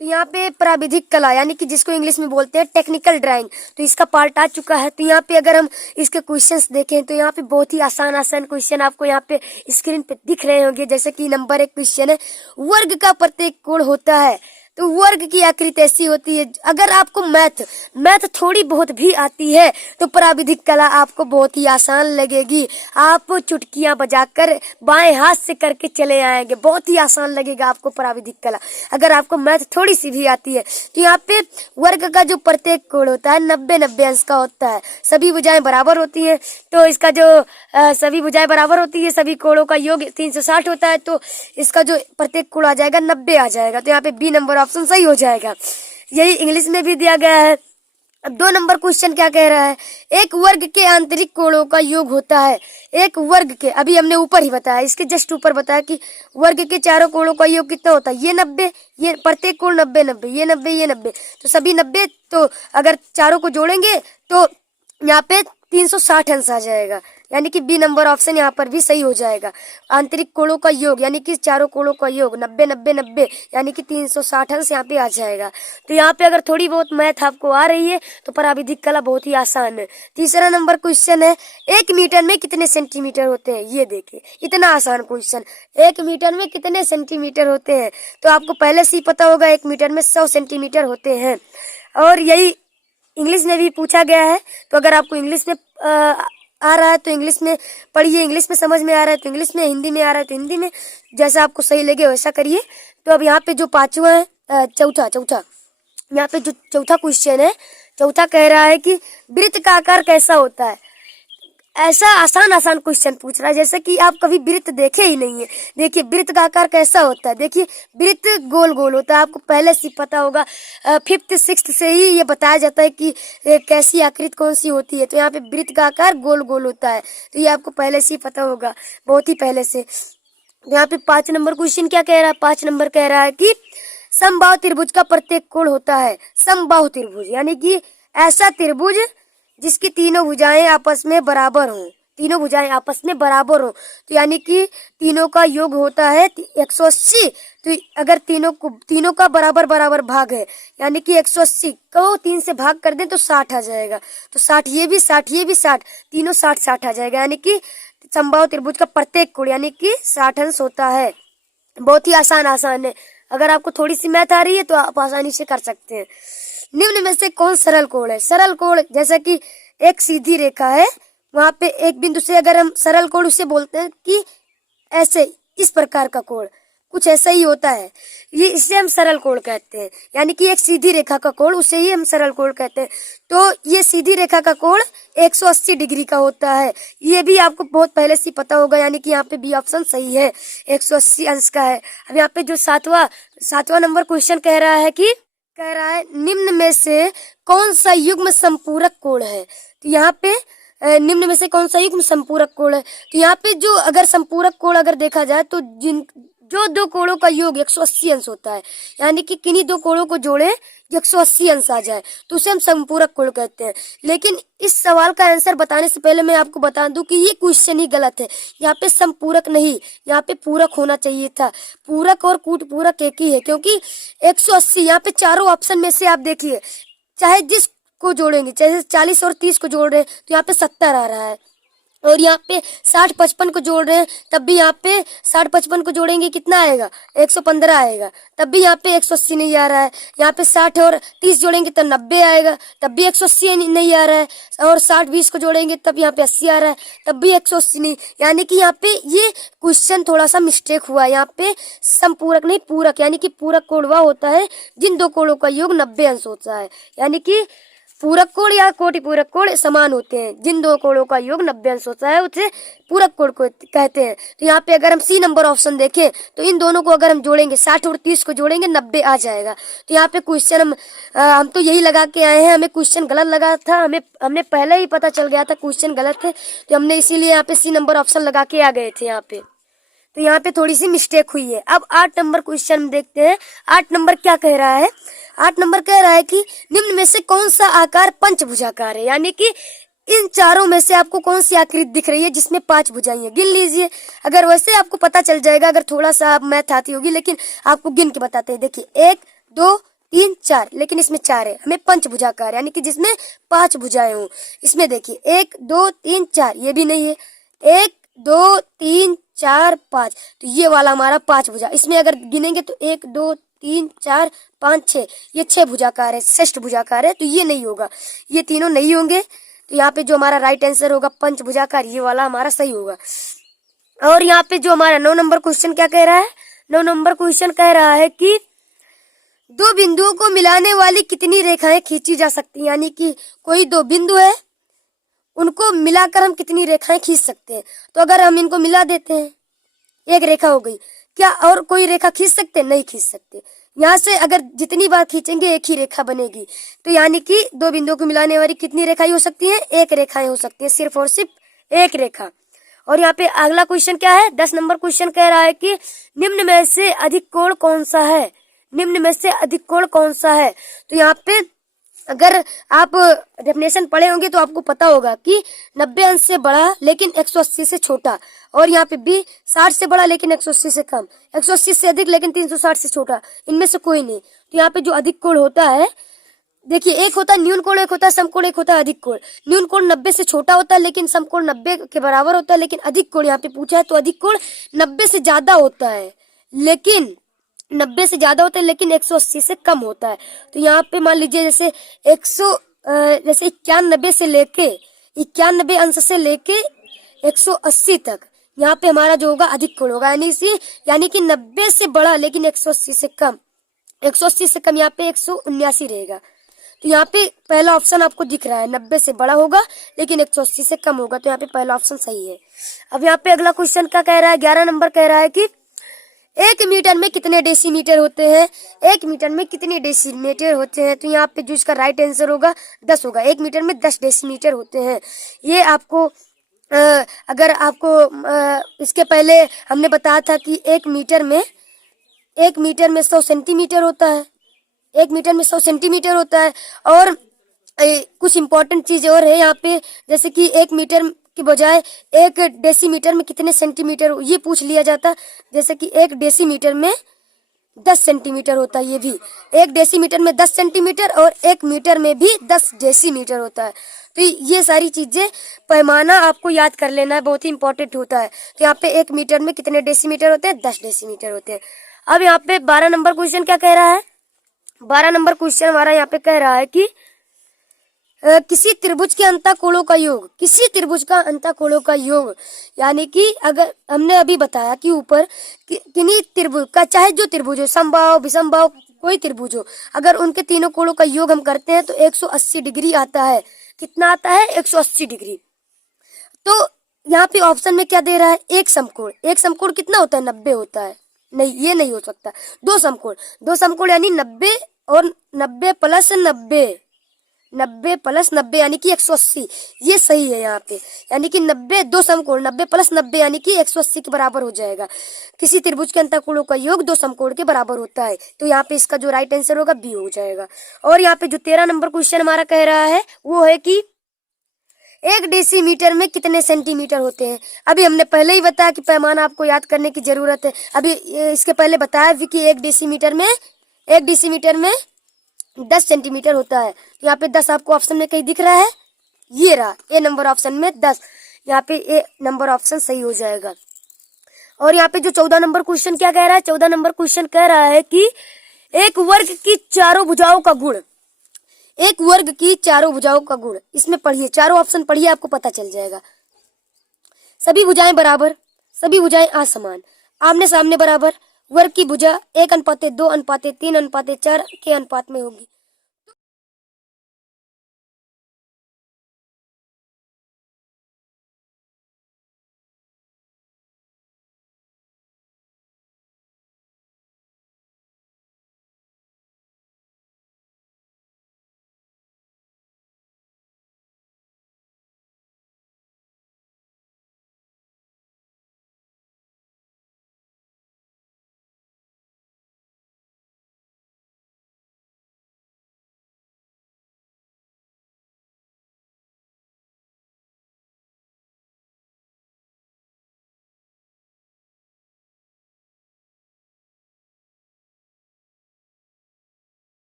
तो यहाँ पे प्राविधिक कला यानी कि जिसको इंग्लिश में बोलते हैं टेक्निकल ड्राइंग, तो इसका पार्ट आ चुका है। तो यहाँ पे अगर हम इसके क्वेश्चंस देखें तो यहाँ पे बहुत ही आसान क्वेश्चन आपको यहाँ पे स्क्रीन पे दिख रहे होंगे। जैसे कि नंबर 1 क्वेश्चन है, वर्ग का प्रत्येक कोण होता है तो वर्ग की आकृति ऐसी होती है। अगर आपको मैथ थोड़ी बहुत भी आती है तो प्राविधिक कला आपको बहुत ही आसान लगेगी। आप चुटकियां बजाकर बाएं हाथ से करके चले आएंगे, बहुत ही आसान लगेगा आपको प्राविधिक कला। अगर आपको मैथ थोड़ी सी भी आती है तो यहाँ पे वर्ग का जो प्रत्येक कोण होता है 90-90 अंश का होता है। सभी भुजाएं बराबर होती हैं, तो इसका जो सभी भुजाएं बराबर होती है, सभी कोणों का योग 360 होता है, तो इसका जो प्रत्येक कोण आ जाएगा 90 आ जाएगा। तो यहाँ पे बी नंबर ऑप्शन सही हो जाएगा। यही इंग्लिश में भी दिया गया है। अब 2 नंबर क्वेश्चन क्या कह रहा है, एक वर्ग के आंतरिक कोणों का योग होता है। एक वर्ग के, अभी हमने ऊपर ही बताया, इसके जस्ट ऊपर बताया कि वर्ग के चारों कोणों का योग कितना होता है, ये 90, ये प्रत्येक कोण 90-90, ये 90, ये 90, तो सभी 90। तो अगर चारों को जोड़ेंगे तो यहाँ पे 360 अंश आ जाएगा, यानी कि बी नंबर ऑप्शन यहाँ पर भी सही हो जाएगा। आंतरिक कोणों का योग यानी कि चारों कोणों का योग 90-90-90 यानी कि 360 अंश यहाँ पे आ जाएगा। तो यहाँ पे अगर थोड़ी बहुत मैथ आपको आ रही है तो प्राविधिक कला बहुत ही आसान है। तीसरा नंबर क्वेश्चन है, 1 मीटर में कितने सेंटीमीटर होते हैं। ये देखिए, इतना आसान क्वेश्चन, 1 मीटर में कितने सेंटीमीटर होते हैं, तो आपको पहले से ही पता होगा 1 मीटर में 100 सेंटीमीटर होते हैं। और यही इंग्लिश में भी पूछा गया है। तो अगर आपको इंग्लिश में आ रहा है तो इंग्लिश में पढ़िए, इंग्लिश में समझ में आ रहा है तो इंग्लिश में, हिंदी में आ रहा है तो हिंदी में, जैसा आपको सही लगे वैसा करिए। तो अब यहाँ पे जो पांचवा है, चौथा यहाँ पे जो चौथा क्वेश्चन है, चौथा कह रहा है कि वृत्त का आकार कैसा होता है। ऐसा आसान क्वेश्चन पूछ रहा है जैसे कि आप कभी वृत्त देखे ही नहीं है। देखिए वृत्त का आकार कैसा होता है, देखिए वृत्त गोल गोल होता है, आपको पहले से पता होगा, 5th 6th से ही ये बताया जाता है कि कैसी आकृति कौन सी होती है। तो यहाँ पे वृत्त का आकार गोल गोल होता है, तो ये आपको पहले से ही पता होगा, बहुत ही पहले से। यहाँ पे 5 नंबर क्वेश्चन क्या कह रहा है, 5 नंबर कह रहा है कि समबाहु त्रिभुज का प्रत्येक कोण होता है। समबाहु त्रिभुज यानी कि ऐसा त्रिभुज जिसकी तीनों भुजाएं आपस में बराबर हों, तीनों भुजाएं आपस में बराबर हों, तो यानी कि तीनों का योग होता है 180। तो अगर तीनों का बराबर बराबर भाग है, यानी कि 180 को 3 से भाग कर दें तो 60 आ जाएगा। तो 60 ये भी 60 ये भी 60, तीनों 60 आ जाएगा, यानी कि समबाहु त्रिभुज का प्रत्येक कोण यानी कि 60 अंश होता है। बहुत ही आसान है। अगर आपको थोड़ी सी मैथ आ रही है तो आप आसानी से कर सकते हैं। निम्न में से कौन सरल कोण है। सरल कोण जैसा कि एक सीधी रेखा है, वहां पे एक बिंदु से अगर हम सरल कोण उसे बोलते हैं कि ऐसे इस प्रकार का कोण कुछ ऐसा ही होता है, ये इसे हम सरल कोण कहते हैं। यानी कि एक सीधी रेखा का कोण, उसे ही हम सरल कोण कहते हैं। तो ये सीधी रेखा का कोण 180 डिग्री का होता है, ये भी आपको बहुत पहले से पता होगा, यानी कि यहाँ पे बी ऑप्शन सही है, 180 अंश का है। अब यहाँ पे जो सातवां नंबर क्वेश्चन कह रहा है निम्न में से कौन सा युग्म संपूरक कोण है। तो यहाँ पे निम्न में से कौन सा युग्म संपूरक कोण है, तो यहाँ पे जो अगर संपूरक कोण अगर देखा जाए तो जो 2 कोणों का योग 180 अंश होता है, यानी कि किन्हीं 2 कोणों को जोड़े 180 अंश आ जाए तो उसे हम संपूरक कोण कहते हैं। लेकिन इस सवाल का आंसर बताने से पहले मैं आपको बता दूं कि ये क्वेश्चन ही गलत है। यहाँ पे संपूरक नहीं, यहाँ पे पूरक होना चाहिए था। पूरक और कूट पूरक एक ही है, क्योंकि 180 यहाँ पे चारों ऑप्शन में से आप देखिए, चाहे जिस को जोड़ेंगे, चाहे 40 और 30 को जोड़ रहे हैं तो यहाँ पे 70 आ रहा है, और यहाँ पे 60-55 को जोड़ रहे हैं तब भी यहाँ पे 60-55 को जोड़ेंगे कितना आएगा, 115 आएगा, तब भी यहाँ पे 180 नहीं आ रहा है। यहाँ पे 60 और 30 जोड़ेंगे तो 90 आएगा, तब भी 180 नहीं आ रहा है, और 60-20 को जोड़ेंगे तब यहाँ पे 80 आ रहा है, तब भी 180 नहीं। यानी कि यहाँ पे ये क्वेश्चन थोड़ा सा मिस्टेक हुआ है। यहाँ पे संपूरक नहीं पूरक, यानी कि पूरक कोण वह होता है जिन 2 कोणों का योग 90 अंश होता है, यानी कि पूरक कोण या कोटि पूरक कोण समान होते हैं। जिन 2 कोणों का योग 90 अंश होता है उसे पूरक कोण को कहते हैं। तो यहाँ पे अगर हम सी नंबर ऑप्शन देखें तो इन दोनों को अगर हम जोड़ेंगे, 60 और 30 को जोड़ेंगे 90 आ जाएगा। तो यहाँ पे क्वेश्चन हम तो यही लगा के आए हैं, हमें क्वेश्चन गलत लगा था, हमने पहले ही पता चल गया था क्वेश्चन गलत है, तो हमने इसीलिए यहाँ पे सी नंबर ऑप्शन लगा के आ गए थे यहाँ पे। तो यहाँ पे थोड़ी सी मिस्टेक हुई है। अब 8 नंबर क्वेश्चन देखते हैं। 8 नंबर क्या कह रहा है, 8 नंबर कह रहा है कि निम्न में से कौन सा आकार पंचभुजाकार है, यानी कि इन चारों में से आपको कौन सी आकृति दिख रही है जिसमें 5 भुजाएं हैं, गिन लीजिए। अगर वैसे आपको पता चल जाएगा, अगर थोड़ा सा मैथ आती होगी, लेकिन आपको गिन के बताते हैं। देखिए 1 2 3 4, लेकिन इसमें 4 है, हमें पंचभुजाकार यानी कि जिसमें 5 भुजाएं हों। इसमें देखिए 1 2 3 4, ये भी नहीं है, 1 2 3 4 5, तो ये वाला हमारा 5 भुजा। इसमें अगर गिनेंगे तो 1 2 3 4 5 6, ये 6 भुजाकार है, षष्ठ भुजाकार है, तो ये नहीं होगा, ये तीनों नहीं होंगे। तो यहाँ पे जो हमारा राइट आंसर होगा पंच भुजाकार, ये वाला हमारा सही होगा। और यहाँ पे जो हमारा 9 नंबर क्वेश्चन क्या कह रहा है, 9 नंबर क्वेश्चन कह रहा है कि दो बिंदुओं को मिलाने वाली कितनी रेखाएं खींची जा सकती हैं, यानी कि कोई दो बिंदु है, उनको मिलाकर हम कितनी रेखाएं खींच सकते हैं। तो अगर हम इनको मिला देते हैं, एक रेखा हो गई, क्या और कोई रेखा खींच सकते? नहीं खींच सकते। यहाँ से अगर जितनी बार खींचेंगे एक ही रेखा बनेगी, तो यानी कि दो बिंदुओं को मिलाने वाली कितनी रेखाएं हो सकती हैं? एक रेखाएं हो सकती है, सिर्फ और सिर्फ एक रेखा। और यहाँ पे अगला क्वेश्चन क्या है, 10 नंबर क्वेश्चन कह रहा है कि निम्न में से अधिक कोण कौन सा है, निम्न में से अधिक कोण कौन सा है। तो यहाँ पे अगर आप डेफिनेशन पढ़े होंगे तो आपको पता होगा कि 90 अंश से बड़ा लेकिन 180 से छोटा, और यहाँ पे भी 60 से बड़ा लेकिन 180 से कम, 180 से अधिक लेकिन 360 से छोटा, इनमें से कोई नहीं। तो यहाँ पे जो अधिक कोण होता है, देखिए एक होता है न्यून कोण, एक होता है समकोण, एक होता है अधिक कोण। न्यून कोण 90 से छोटा होता है लेकिन समकोण 90 के बराबर होता है, लेकिन अधिक कोण यहाँ पे पूछा है तो अधिक कोण 90 से ज्यादा होता है, लेकिन 90 से ज्यादा होता है लेकिन 180 से कम होता है। तो यहाँ पे मान लीजिए जैसे 91 से लेके 91 अंश से लेके 180 तक, यहाँ पे हमारा जो होगा अधिक कोण होगा, यानी कि 90 से बड़ा लेकिन 180 से कम, 180 से कम यहाँ पे 179 रहेगा। तो यहाँ पे पहला ऑप्शन आपको दिख रहा है, 90 से बड़ा होगा लेकिन 180 से कम होगा, तो यहाँ पे पहला ऑप्शन सही है। अब यहाँ पे अगला क्वेश्चन क्या कह रहा है, 11 नंबर कह रहा है कि 1 मीटर में कितने डेसीमीटर होते हैं, 1 मीटर में कितने डेसीमीटर होते हैं। तो यहाँ पे जो इसका राइट आंसर होगा 10 होगा, 1 मीटर में 10 डेसीमीटर होते हैं। ये आपको अगर आपको इसके पहले हमने बताया था कि 1 मीटर में 100 सेंटीमीटर होता है, 1 मीटर में 100 सेंटीमीटर होता है। और कुछ इंपॉर्टेंट चीज और है यहाँ पे, जैसे कि 1 मीटर की बजाय 1 डेसीमीटर में कितने सेंटीमीटर, ये पूछ लिया जाता। जैसे कि 1 डेसीमीटर में 10 सेंटीमीटर होता है, ये भी 1 डेसीमीटर में 10 सेंटीमीटर और 1 मीटर में भी 10 डेसीमीटर होता है। तो ये सारी चीजें पैमाना आपको याद कर लेना है, बहुत ही इंपॉर्टेंट होता है। तो यहाँ पे 1 मीटर में कितने डेसीमीटर होते हैं, 10 डेसीमीटर होते हैं। अब यहाँ पे 12 नंबर क्वेश्चन क्या कह रहा है, 12 नंबर क्वेश्चन हमारा यहाँ पे कह रहा है कि किसी त्रिभुज के अंतःकोणों का योग, किसी त्रिभुज का अंतःकोणों का योग, यानी कि अगर हमने अभी बताया कि ऊपर किन्हीं त्रिभुज का, चाहे जो त्रिभुज हो, समबाहु विषमबाहु कोई त्रिभुज हो, अगर उनके तीनों कोणों का योग हम करते हैं तो 180 डिग्री आता है। कितना आता है, 180 डिग्री। तो यहाँ पे ऑप्शन में क्या दे रहा है, एक समकोण, एक समकोण कितना होता है, 90 होता है। नहीं, ये नहीं हो सकता। दो समकोण, दो समकोण यानी 90 और 90 प्लस 90, 90 प्लस 90 यानी कि 180, ये सही है यहाँ पे। यानी कि 90 दो समकोण, 90 प्लस 90 यानी कि 180 के बराबर हो जाएगा। किसी त्रिभुज के अंतःकोणों का योग दो समकोण के बराबर होता है, तो यहाँ पे इसका जो राइट आंसर होगा बी हो जाएगा। और यहाँ पे जो 13 नंबर क्वेश्चन हमारा कह रहा है वो है कि 1 डेसीमीटर में कितने सेंटीमीटर होते हैं। अभी हमने पहले ही बताया कि पैमाना आपको याद करने की जरूरत है। अभी इसके पहले बताया भी कि 1 डेसीमीटर में 10 सेंटीमीटर होता है। यहाँ पे 10 आपको ऑप्शन में कहीं दिख रहा है, ये रहा ए नंबर ऑप्शन में 10, यहाँ पे ए नंबर ऑप्शन सही हो जाएगा। और यहाँ पे जो 14 नंबर क्वेश्चन क्या कह रहा है, 14 नंबर क्वेश्चन कह रहा है कि एक वर्ग की चारों भुजाओं का गुण, एक वर्ग की चारों भुजाओं का गुण, इसमें पढ़िए, चारों ऑप्शन पढ़िए, आपको पता चल जाएगा। सभी भुजाएं बराबर, सभी भुजाएं असमान, आमने सामने बराबर, वर्ग की भुजा 1:2, 1:3, 1:4 के अनुपात में होगी।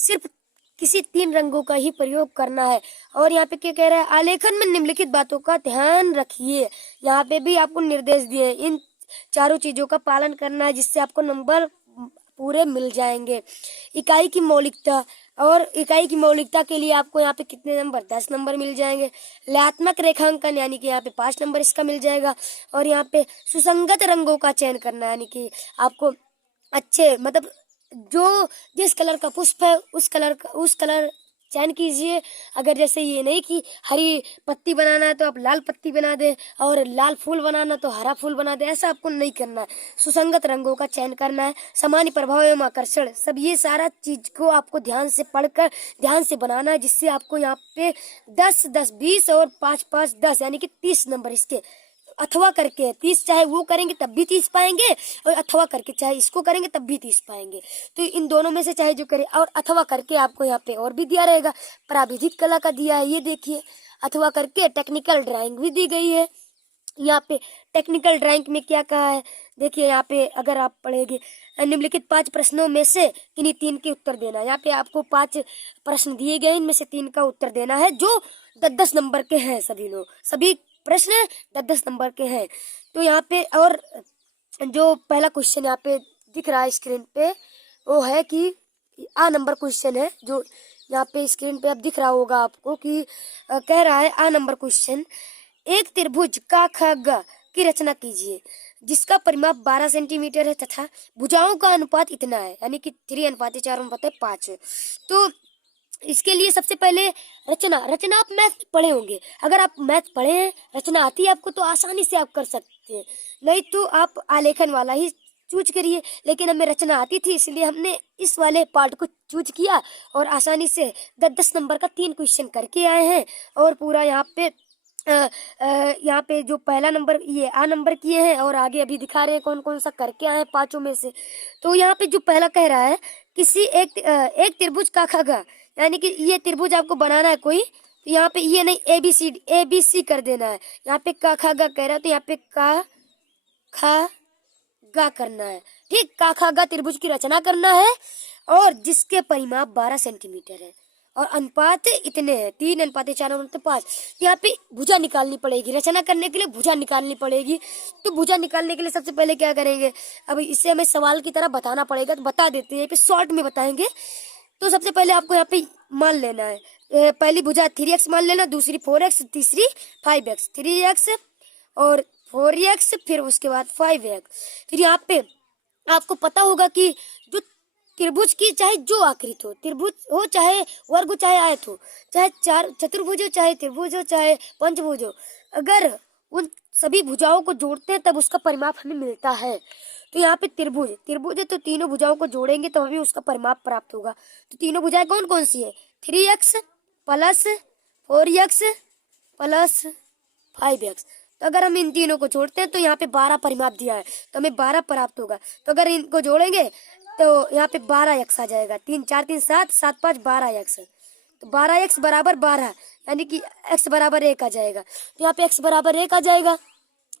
सिर्फ किसी 3 रंगों का ही प्रयोग करना है। और यहाँ पे क्या कह रहा है, आलेखन में निम्नलिखित बातों का ध्यान रखिए। यहाँ पे भी आपको निर्देश दिए हैं, इन चारों चीजों का पालन करना है जिससे आपको नंबर पूरे मिल जाएंगे। इकाई की मौलिकता, और इकाई की मौलिकता के लिए आपको यहाँ पे कितने नंबर, 10 नंबर मिल जाएंगे। लयात्मक रेखांकन यानी कि यहाँ पे 5 नंबर इसका मिल जाएगा। और यहाँ पे सुसंगत रंगों का चयन करना यानी कि आपको अच्छे मतलब जो जिस कलर का पुष्प है उस कलर चयन कीजिए। अगर जैसे ये नहीं कि हरी पत्ती बनाना है तो आप लाल पत्ती बना दे, और लाल फूल बनाना तो हरा फूल बना दे, ऐसा आपको नहीं करना है। सुसंगत रंगों का चयन करना है। सामान्य प्रभाव एवं आकर्षण, सब ये सारा चीज को आपको ध्यान से पढ़कर ध्यान से बनाना है, जिससे आपको यहाँ पे 10 10 20 और 5 5 10 यानी कि 30 नंबर इसके अथवा करके 30, चाहे वो करेंगे तब भी 30 पाएंगे, और अथवा करके चाहे इसको करेंगे तब भी 30 पाएंगे। तो इन दोनों में से चाहे जो करे, और अथवा करके आपको यहाँ पे और भी दिया रहेगा, प्राविधिक कला का दिया है, ये देखिए। अथवा करके टेक्निकल ड्राइंग भी दी गई है। यहाँ पे टेक्निकल ड्राइंग में क्या कहा है, देखिए यहाँ पे अगर आप पढ़ेंगे, निम्नलिखित 5 प्रश्नों में से किन्हीं 3 के उत्तर देना। यहाँ पे आपको 5 प्रश्न दिए गए, इनमें से 3 का उत्तर देना है, जो 10 नंबर के हैं। सभी प्रश्न 10 नंबर के हैं। तो यहाँ पे और जो पहला क्वेश्चन यहाँ पे दिख रहा है स्क्रीन पे, वो है कि आ नंबर क्वेश्चन है, जो यहाँ पे स्क्रीन पे अब दिख रहा होगा आपको कि कह रहा है आ नंबर क्वेश्चन, एक त्रिभुज का ख ग की रचना कीजिए जिसका परिमाप 12 सेंटीमीटर है तथा भुजाओं का अनुपात इतना है, यानी कि 3:4:5। तो इसके लिए सबसे पहले रचना आप मैथ पढ़े होंगे। अगर आप मैथ पढ़े हैं, रचना आती है आपको, तो आसानी से आप कर सकते हैं। नहीं तो आप आलेखन वाला ही चूज करिए, लेकिन हमें रचना आती थी इसलिए हमने इस वाले पार्ट को चूज किया, और आसानी से 10 नंबर का 3 क्वेश्चन करके आए हैं। और पूरा यहाँ पे जो पहला नंबर ये आ नंबर किए हैं, और आगे अभी दिखा रहे हैं कौन कौन सा करके आए हैं 5 में से। तो यहाँ पे जो पहला कह रहा है, किसी एक त्रिभुज का ख ग, यानी कि ये त्रिभुज आपको बनाना है कोई, तो यहाँ पे ये नहीं ए बी सी कर देना है। यहाँ पे का खा गा कह रहा है, तो यहाँ पे का खा गा करना है। ठीक, का खा गा त्रिभुज की रचना करना है, और जिसके परिमाप 12 सेंटीमीटर है और अनुपात इतने हैं, 3:4:5। यहाँ पे भुजा निकालनी पड़ेगी, रचना करने के लिए भुजा निकालनी पड़ेगी। तो भुजा निकालने के लिए सबसे पहले क्या करेंगे, अब इसे हमें सवाल की तरह बताना पड़ेगा, तो बता देते हैं, शॉर्ट में बताएंगे। तो सबसे पहले आपको यहाँ पे मान लेना है, पहली भुजा 3x मान लेना, दूसरी 4x, तीसरी 5x, 3x और 4x, फिर उसके बाद 5x। फिर यहाँ पे आपको पता होगा कि जो त्रिभुज की चाहे जो आकृति हो, त्रिभुज हो चाहे वर्ग हो चाहे आयत हो, चाहे चतुर्भुज हो चाहे त्रिभुज हो चाहे पंचभुज हो, अगर उन सभी भुजाओं को जोड़ते हैं तब उसका परिमाप हमें मिलता है। तो यहाँ पे त्रिभुज है, तो तीनों भुजाओं को जोड़ेंगे तो हमें उसका परिमाप प्राप्त होगा। तो तीनों भुजाएं कौन कौन सी है, 3x plus 4x plus 5x। तो अगर हम इन तीनों को जोड़ते हैं तो यहाँ पे 12 परिमाप दिया है, तो हमें 12 प्राप्त होगा। तो अगर इनको जोड़ेंगे तो यहाँ पे 12x आ जाएगा, 3 4 3 7 7 5 12x। तो 12x बराबर 12, यानी कि x बराबर 1 आ जाएगा। तो यहाँ पे x बराबर 1 आ जाएगा।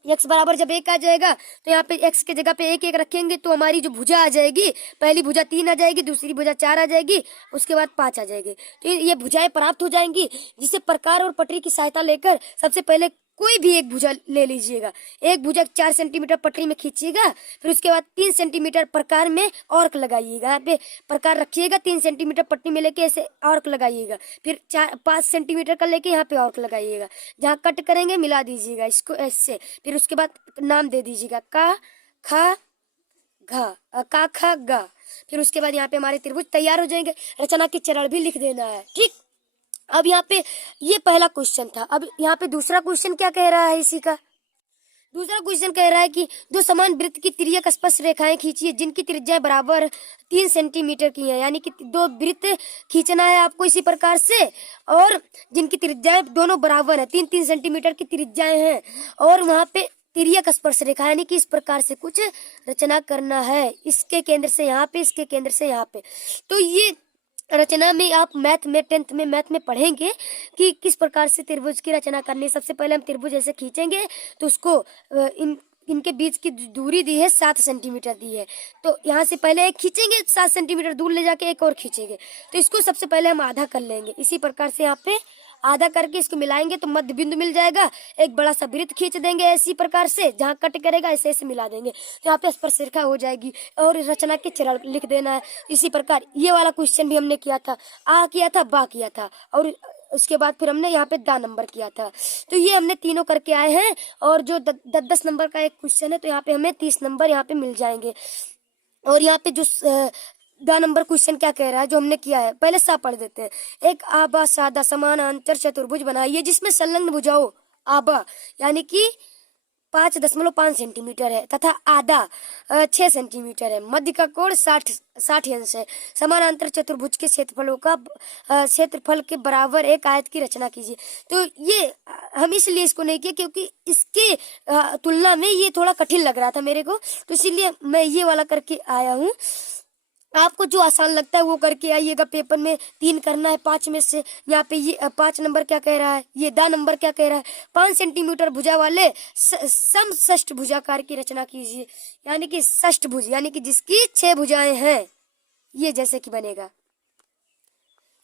x बराबर जब 1 आ जाएगा तो यहाँ पे x के जगह पे 1 1 रखेंगे, तो हमारी जो भुजा आ जाएगी, पहली भुजा 3 आ जाएगी, दूसरी भुजा 4 आ जाएगी, उसके बाद 5 आ जाएगी। तो ये भुजाएं प्राप्त हो जाएंगी, जिसे प्रकार और पटरी की सहायता लेकर सबसे पहले कोई भी एक भुजा ले लीजिएगा। एक भुजा 4 सेंटीमीटर पटरी में खींचिएगा, फिर उसके बाद 3 सेंटीमीटर प्रकार में ऑर्क लगाइएगा। यहाँ पे प्रकार रखिएगा, 3 सेंटीमीटर पट्टी में लेके ऐसे ऑर्क लगाइएगा, फिर 5 सेंटीमीटर का लेके यहाँ पे ऑर्क लगाइएगा। जहाँ कट करेंगे मिला दीजिएगा इसको ऐसे, फिर उसके बाद नाम दे दीजिएगा का खा गा। फिर उसके बाद यहाँ पे हमारे त्रिभुज तैयार हो जाएंगे। रचना के चरण भी लिख देना है। ठीक, अब यहाँ पे ये पहला क्वेश्चन था। अब यहाँ पे दूसरा क्वेश्चन क्या कह रहा है इसी का, दूसरा क्वेश्चन कह रहा है कि दो समान वृत्त की तिर्यक स्पर्श रेखाएं खींचिए जिनकी त्रिज्याएं बराबर 3 सेंटीमीटर की हैं। यानी कि दो वृत्त खींचना है आपको इसी प्रकार से, और जिनकी त्रिज्याएं दोनों बराबर है, 3-3 सेंटीमीटर की त्रिज्याएं हैं, और वहां पे तिर्यक स्पर्श रेखा यानी कि इस प्रकार से कुछ रचना करना है, इसके केंद्र से यहाँ पे, इसके केंद्र से यहाँ पे। तो ये रचना में आप मैथ में 10th में मैथ में पढ़ेंगे कि किस प्रकार से त्रिभुज की रचना करनी है। सबसे पहले हम त्रिभुज ऐसे खींचेंगे तो उसको इनके बीच की दूरी दी है 7 सेंटीमीटर दी है। तो यहाँ से पहले एक खींचेंगे, 7 सेंटीमीटर दूर ले जाके एक और खींचेंगे। तो इसको सबसे पहले हम आधा कर लेंगे। इसी प्रकार से यहाँ पे आधा करके इसको मिलाएंगे तो मध्य बिंदु मिल जाएगा। एक बड़ा सा वृत्त खींच देंगे इसी प्रकार से, जहाँ कट करेगा ऐसे ऐसे मिला देंगे तो यहाँ पे स्पर्शरेखा हो जाएगी और रचना के चरण लिख देना है। इसी प्रकार ये वाला क्वेश्चन भी हमने किया था, आ किया था, बा किया था, और उसके बाद फिर हमने यहाँ पे दा नंबर किया था। तो ये हमने तीनों करके आए हैं। और जो 10 नंबर का एक क्वेश्चन है तो यहाँ पे हमें 30 नंबर यहाँ पे मिल जाएंगे। और यहाँ पे जो दा नंबर क्वेश्चन क्या कह रहा है जो हमने किया है, पहले सा पढ़ देते हैं। एक आबा सादा समानांतर चतुर्भुज बनाइए जिसमें संलग्न भुजाओं आबा यानी कि 5.5 सेंटीमीटर है तथा आधा 6 सेंटीमीटर है। मध्य का कोण 60 अंश है। समानांतर चतुर्भुज के क्षेत्रफल के बराबर एक आयत की रचना कीजिए। तो ये हम इसलिए इसको नहीं किए क्योंकि इसके तुलना में ये थोड़ा कठिन लग रहा था मेरे को, तो इसीलिए मैं ये वाला करके आया हूँ। आपको जो आसान लगता है वो करके आइएगा। पेपर में 3 करना है 5 में से। यहाँ पे ये 5 नंबर क्या कह रहा है, ये दा नंबर क्या कह रहा है, 5 सेंटीमीटर भुजा वाले समषष्ठ भुजाकार की रचना कीजिए। यानी कि षष्ठ भुज यानी कि जिसकी 6 भुजाएं हैं, ये जैसे कि बनेगा,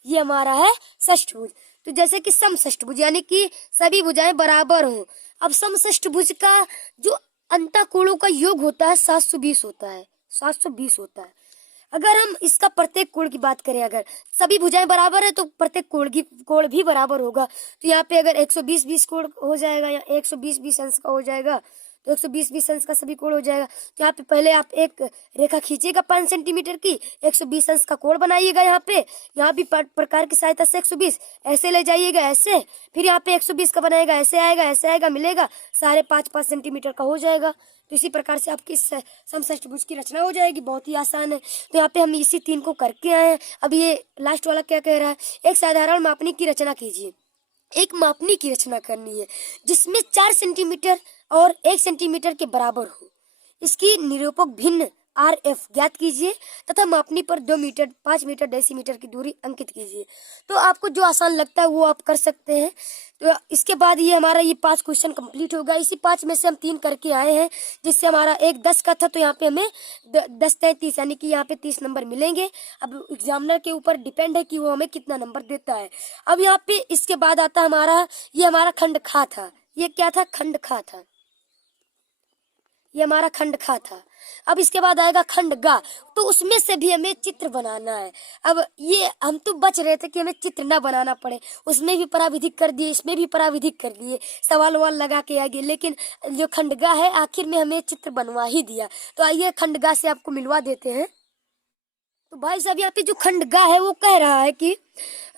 ये हमारा है षष्ठ भुज। तो जैसे कि समषष्ठ भुज यानी कि सभी भुजाएं बराबर हों। अब समषष्ठ भुज का जो अंतःकोणों का योग होता है 720 होता है, 720 होता है। अगर हम इसका प्रत्येक कोण की बात करें, अगर सभी भुजाएं बराबर है तो प्रत्येक कोण भी बराबर होगा। तो यहाँ पे अगर 120 कोण हो जाएगा या 120 अंश का हो जाएगा तो 120 अंश का सभी कोण हो जाएगा। तो यहाँ पे पहले आप एक रेखा खींचिएगा 5 सेंटीमीटर की, 120 अंश का कोण बनाइएगा। यहाँ भी प्रकार की सहायता से 120 ऐसे ले जाइएगा ऐसे, फिर यहाँ पे 120 का बनाएगा, ऐसे आएगा मिलेगा, सारे 5 सेंटीमीटर का हो जाएगा। तो इसी प्रकार से आपकी समषष्ठ भुज की रचना हो जाएगी। बहुत ही आसान है। तो यहाँ पे हम इसी 3 को करके आए हैं। अब ये लास्ट वाला क्या कह रहा है, एक साधारण मापनी की रचना कीजिए। एक मापनी की रचना करनी है जिसमें 4 सेंटीमीटर और 1 सेंटीमीटर के बराबर हो। इसकी निरूपक भिन्न RF ज्ञात कीजिए तथा मापनी पर 2 मीटर 5 मीटर डेसीमीटर की दूरी अंकित कीजिए। तो आपको जो आसान लगता है वो आप कर सकते हैं। तो इसके बाद ये हमारा ये 5 क्वेश्चन कंप्लीट होगा। इसी 5 में से हम 3 करके आए हैं, जिससे हमारा एक 10 का था। तो यहाँ पे हमें 10 30 यानी कि यहाँ पे 30 नंबर मिलेंगे। अब एग्जामिनर के ऊपर डिपेंड है कि वो हमें कितना नंबर देता है। अब यहाँ पे इसके बाद आता हमारा ये हमारा खंड खा था। ये क्या था, खंड खा था। ये हमारा खंड खा था। अब इसके बाद आएगा खंड गा, तो उसमें से भी हमें चित्र बनाना है। अब ये हम तो बच रहे थे कि हमें चित्र ना बनाना पड़े, उसमें भी पराविधिक कर दिए, इसमें भी पराविधिक कर दिए, सवाल वाल लगा के आगे। लेकिन जो खंड गा है आखिर में हमें चित्र बनवा ही दिया। तो आइए खंड गा से आपको मिलवा देते हैं। तो भाई साहब यहाँ पे जो खंडगा है वो कह रहा है कि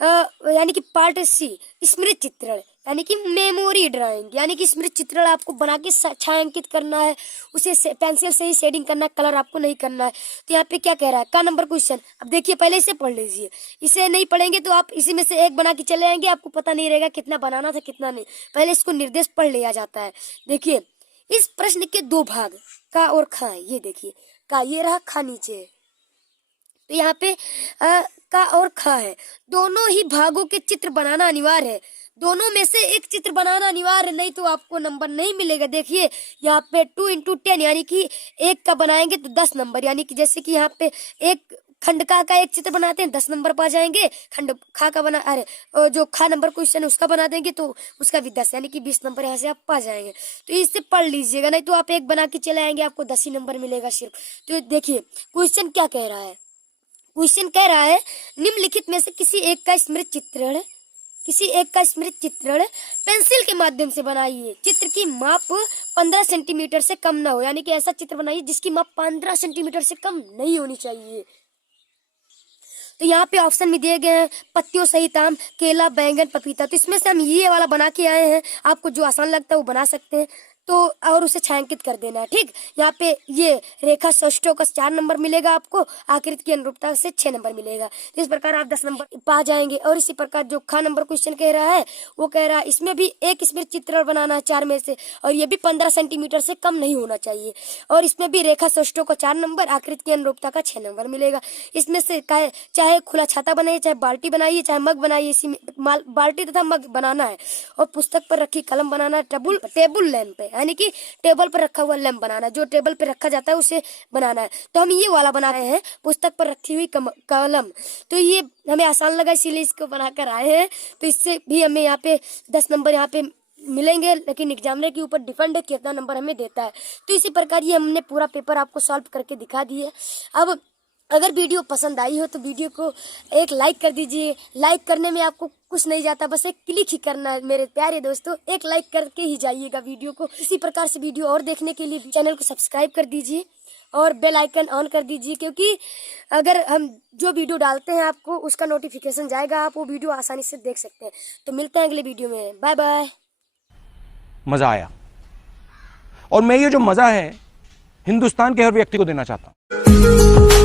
यानी कि पार्ट सी स्मृति चित्रण यानी कि मेमोरी ड्राइंग, यानी कि स्मृति चित्रण आपको बना के छायांकित करना है, उसे पेंसिल से ही शेडिंग करना है, कलर आपको नहीं करना है। तो यहाँ पे क्या कह रहा है, का नंबर क्वेश्चन। अब देखिए पहले इसे पढ़ लीजिए, इसे नहीं पढ़ेंगे तो आप इसी में से एक बना के चले आएंगे, आपको पता नहीं रहेगा कितना बनाना था कितना नहीं। पहले इसको निर्देश पढ़ लिया जाता है। देखिए इस प्रश्न के 2 भाग का और खा है। ये देखिए का ये रहा, खा नीचे है। तो यहाँ पे का और खा है, दोनों ही भागों के चित्र बनाना अनिवार्य है। दोनों में से एक चित्र बनाना अनिवार्य, नहीं तो आपको नंबर नहीं मिलेगा। देखिए यहाँ पे 2 × 10 यानी कि एक का बनाएंगे तो 10 नंबर, यानी कि जैसे कि यहाँ पे एक खंड का एक चित्र बनाते हैं 10 नंबर पा जाएंगे। खंड खा का बना जो खा नंबर क्वेश्चन है उसका बना देंगे तो उसका भी 10 यानी कि 20 नंबर यहाँ से आप पा जाएंगे। तो इससे पढ़ लीजिएगा, नहीं तो आप एक बना के चले आएंगे, आपको 10 ही नंबर मिलेगा सिर्फ। तो देखिए क्वेश्चन क्या कह रहा है, क्वेश्चन कह रहा है निम्नलिखित में से किसी एक का स्मृति चित्रण पेंसिल के माध्यम से बनाइए। चित्र की माप 15 सेंटीमीटर से कम ना हो, यानी कि ऐसा चित्र बनाइए जिसकी माप 15 सेंटीमीटर से कम नहीं होनी चाहिए। तो यहाँ पे ऑप्शन में दिए गए हैं पत्तियों सहित आम, केला, बैंगन, पपीता। तो इसमें से हम ये वाला बना के आए हैं, आपको जो आसान लगता है वो बना सकते हैं। तो और उसे छायांकित कर देना है, ठीक। यहाँ पे ये रेखा सौष्ठव का 4 नंबर मिलेगा आपको, आकृति की अनुरूपता से 6 नंबर मिलेगा। इस प्रकार आप 10 नंबर पा जाएंगे। और इसी प्रकार जो खा नंबर क्वेश्चन कह रहा है वो कह रहा है इसमें भी एक स्मृति चित्र बनाना है 4 में से, और ये भी 15 सेंटीमीटर से कम नहीं होना चाहिए। और इसमें भी रेखा सौष्ठव का 4 नंबर, आकृति की अनुरूपता का 6 नंबर मिलेगा। इसमें से चाहे खुला छाता बनाइए, चाहे बाल्टी बनाइए, चाहे मग बनाइए, इसी में बाल्टी तथा मग बनाना है। और पुस्तक पर रखी कलम बनाना है, टेबुल लैंप पे यानी कि टेबल पर रखा हुआ लैंप बनाना है, जो टेबल पर रखा जाता है उसे बनाना है। तो हम ये वाला बना रहे हैं, पुस्तक पर रखी हुई कलम। तो ये हमें आसान लगा इसीलिए इसको बनाकर आए हैं। तो इससे भी हमें यहाँ पे 10 नंबर यहाँ पे मिलेंगे, लेकिन एग्जामिनर के ऊपर डिपेंड है कितना नंबर हमें देता है। तो इसी प्रकार ये हमने पूरा पेपर आपको सॉल्व करके दिखा दिए। अब अगर वीडियो पसंद आई हो तो वीडियो को एक लाइक कर दीजिए। लाइक करने में आपको कुछ नहीं जाता, बस एक क्लिक ही करना है मेरे प्यारे दोस्तों, एक लाइक करके ही जाइएगा वीडियो को। इसी प्रकार से वीडियो और देखने के लिए चैनल को सब्सक्राइब कर दीजिए और बेल आइकन ऑन कर दीजिए, क्योंकि अगर हम जो वीडियो डालते हैं आपको उसका नोटिफिकेशन जाएगा, आप वो वीडियो आसानी से देख सकते हैं। तो मिलते हैं अगले वीडियो में, बाय बाय। मजा आया, और मैं ये जो मजा है हिंदुस्तान के हर व्यक्ति को देना चाहता हूं।